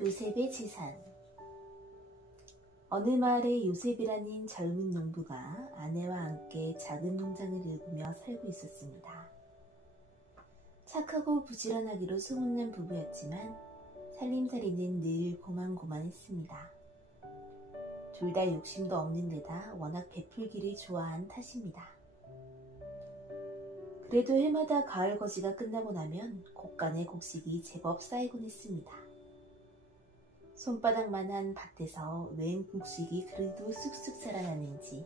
요셉의 재산. 어느 마을에 요셉이라는 젊은 농부가 아내와 함께 작은 농장을 일구며 살고 있었습니다. 착하고 부지런하기로 소문난 부부였지만 살림살이는 늘 고만고만했습니다. 둘 다 욕심도 없는 데다 워낙 베풀기를 좋아한 탓입니다. 그래도 해마다 가을 거지가 끝나고 나면 곳간에 곡식이 제법 쌓이곤 했습니다. 손바닥만한 밭에서 웬 곡식이 그래도 쑥쑥 자라나는지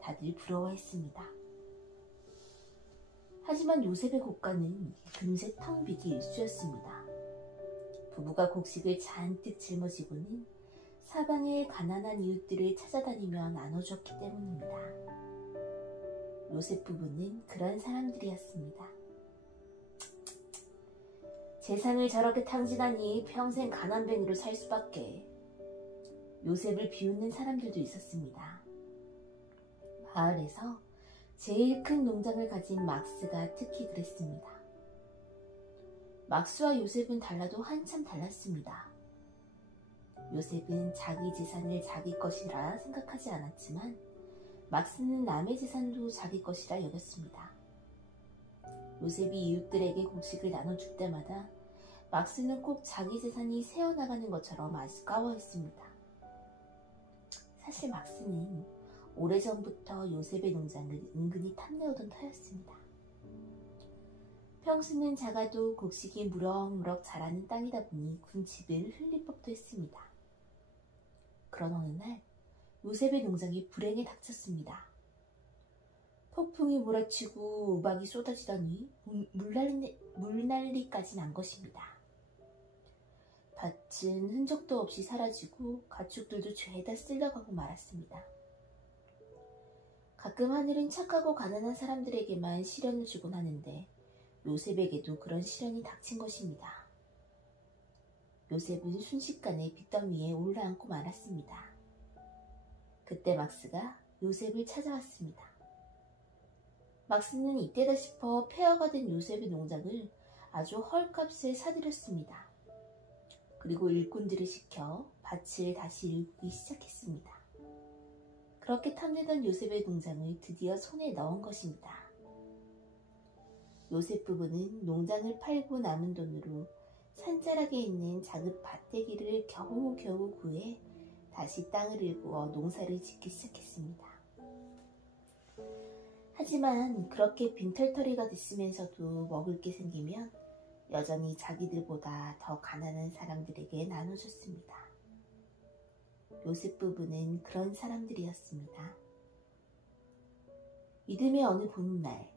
다들 부러워했습니다. 하지만 요셉의 곳간은 금세 텅 비기 일쑤였습니다. 부부가 곡식을 잔뜩 짊어지고는 사방의 가난한 이웃들을 찾아다니며 나눠줬기 때문입니다. 요셉 부부는 그런 사람들이었습니다. 재산을 저렇게 탕진하니 평생 가난뱅이로 살 수밖에. 요셉을 비웃는 사람들도 있었습니다. 마을에서 제일 큰 농장을 가진 막스가 특히 그랬습니다. 막스와 요셉은 달라도 한참 달랐습니다. 요셉은 자기 재산을 자기 것이라 생각하지 않았지만 막스는 남의 재산도 자기 것이라 여겼습니다. 요셉이 이웃들에게 곡식을 나눠줄 때마다 막스는 꼭 자기 재산이 새어나가는 것처럼 아까워했습니다. 사실 막스는 오래전부터 요셉의 농장을 은근히 탐내오던 터였습니다. 평수는 작아도 곡식이 무럭무럭 자라는 땅이다 보니 군집을 흘릴 법도 했습니다. 그런 어느 날 요셉의 농장이 불행에 닥쳤습니다. 폭풍이 몰아치고 우박이 쏟아지더니 물난리까지 난 것입니다. 밭은 흔적도 없이 사라지고 가축들도 죄다 쓸려가고 말았습니다. 가끔 하늘은 착하고 가난한 사람들에게만 시련을 주곤 하는데 요셉에게도 그런 시련이 닥친 것입니다. 요셉은 순식간에 빚더미에 올라앉고 말았습니다. 그때 막스가 요셉을 찾아왔습니다. 막스는 이때다 싶어 폐허가 된 요셉의 농장을 아주 헐값을 사들였습니다. 그리고 일꾼들을 시켜 밭을 다시 일구기 시작했습니다. 그렇게 탐내던 요셉의 농장을 드디어 손에 넣은 것입니다. 요셉 부부는 농장을 팔고 남은 돈으로 산자락에 있는 작은 밭대기를 겨우겨우 구해 다시 땅을 일구어 농사를 짓기 시작했습니다. 하지만 그렇게 빈털터리가 됐으면서도 먹을 게 생기면 여전히 자기들보다 더 가난한 사람들에게 나눠줬습니다. 요셉 부부는 그런 사람들이었습니다. 이듬해 어느 봄날,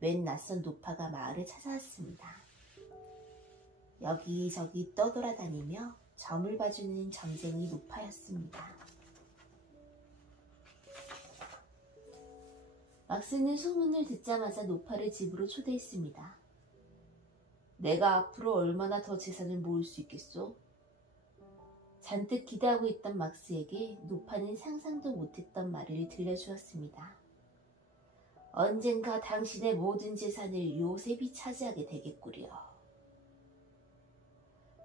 웬 낯선 노파가 마을을 찾아왔습니다. 여기저기 떠돌아다니며 점을 봐주는 점쟁이 노파였습니다. 막스는 소문을 듣자마자 노파를 집으로 초대했습니다. 내가 앞으로 얼마나 더 재산을 모을 수 있겠소? 잔뜩 기대하고 있던 막스에게 노파는 상상도 못했던 말을 들려주었습니다. 언젠가 당신의 모든 재산을 요셉이 차지하게 되겠구려.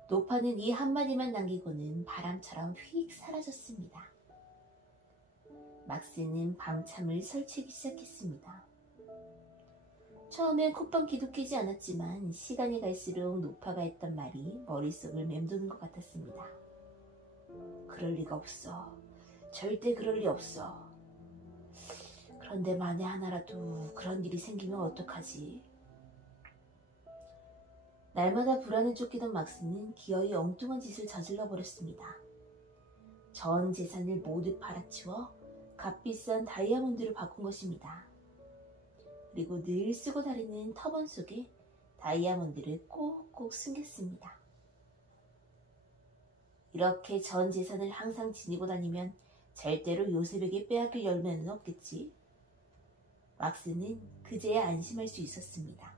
노파는 이 한마디만 남기고는 바람처럼 휙 사라졌습니다. 막스는 밤잠을 설치기 시작했습니다. 처음엔 콧방귀도 끼지 않았지만 시간이 갈수록 노파가 했던 말이 머릿속을 맴도는 것 같았습니다. 그럴 리가 없어. 절대 그럴 리 없어. 그런데 만에 하나라도 그런 일이 생기면 어떡하지? 날마다 불안에 쫓기던 막스는 기어이 엉뚱한 짓을 저질러 버렸습니다. 전 재산을 모두 팔아치워 값비싼 다이아몬드를 바꾼 것입니다. 그리고 늘 쓰고 다니는 터번 속에 다이아몬드를 꼭꼭 숨겼습니다. 이렇게 전 재산을 항상 지니고 다니면 절대로 요셉에게 빼앗길 열매는 없겠지. 막스는 그제야 안심할 수 있었습니다.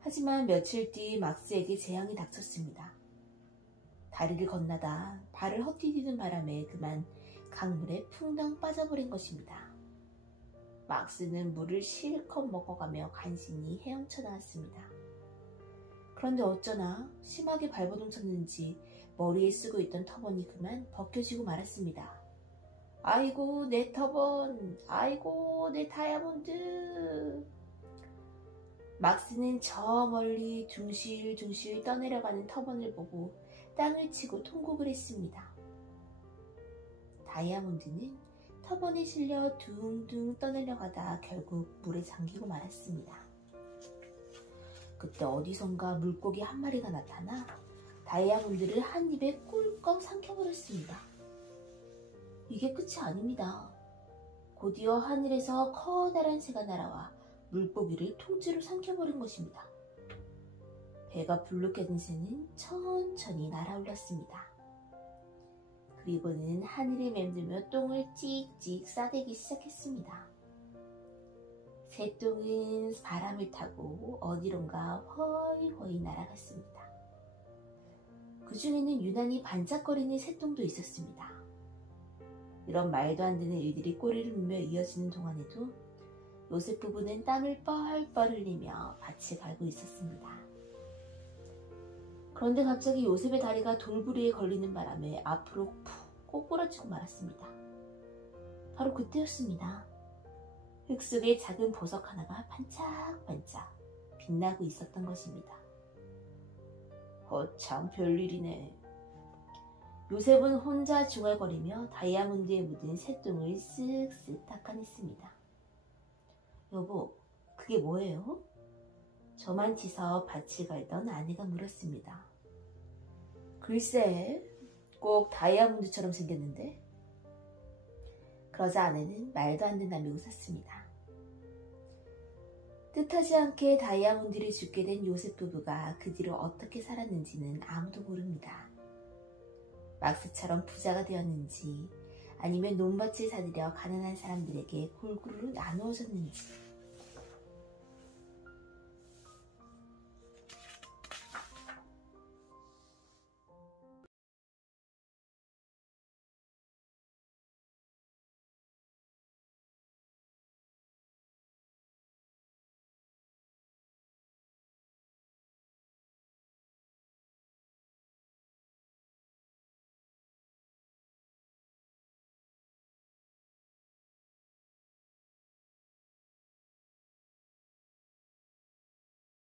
하지만 며칠 뒤 막스에게 재앙이 닥쳤습니다. 다리를 건너다 발을 헛디디는 바람에 그만 강물에 풍덩 빠져버린 것입니다. 막스는 물을 실컷 먹어가며 간신히 헤엄쳐 나왔습니다. 그런데 어쩌나 심하게 발버둥 쳤는지 머리에 쓰고 있던 터번이 그만 벗겨지고 말았습니다. 아이고 내 터번, 아이고 내 다이아몬드. 막스는 저 멀리 둥실둥실 떠내려가는 터번을 보고 땅을 치고 통곡을 했습니다. 다이아몬드는 터번에 실려 둥둥 떠내려가다 결국 물에 잠기고 말았습니다. 그때 어디선가 물고기 한 마리가 나타나 다이아몬드를 한 입에 꿀꺽 삼켜버렸습니다. 이게 끝이 아닙니다. 곧이어 하늘에서 커다란 새가 날아와 물고기를 통째로 삼켜버린 것입니다. 배가 불룩해진 새는 천천히 날아올랐습니다. 그리고는 하늘에 맴돌며 똥을 찍찍 싸대기 시작했습니다. 새똥은 바람을 타고 어디론가 허이허이 날아갔습니다. 그 중에는 유난히 반짝거리는 새똥도 있었습니다. 이런 말도 안 되는 일들이 꼬리를 물며 이어지는 동안에도 요셉 부부는 땀을 뻘뻘 흘리며 밭을 갈고 있었습니다. 그런데 갑자기 요셉의 다리가 돌부리에 걸리는 바람에 앞으로 푹 꼬꾸라지고 말았습니다. 바로 그때였습니다. 흙 속에 작은 보석 하나가 반짝반짝 빛나고 있었던 것입니다. 참 별일이네. 요셉은 혼자 중얼거리며 다이아몬드에 묻은 새똥을 쓱쓱 닦아냈습니다. 여보, 그게 뭐예요? 저만 치서 밭을 갈던 아내가 물었습니다. 글쎄, 꼭 다이아몬드처럼 생겼는데? 그러자 아내는 말도 안 된다며 웃었습니다. 뜻하지 않게 다이아몬드를 줍게 된 요셉 부부가 그 뒤로 어떻게 살았는지는 아무도 모릅니다. 막스처럼 부자가 되었는지 아니면 논밭을 사들여 가난한 사람들에게 골고루 나누어졌는지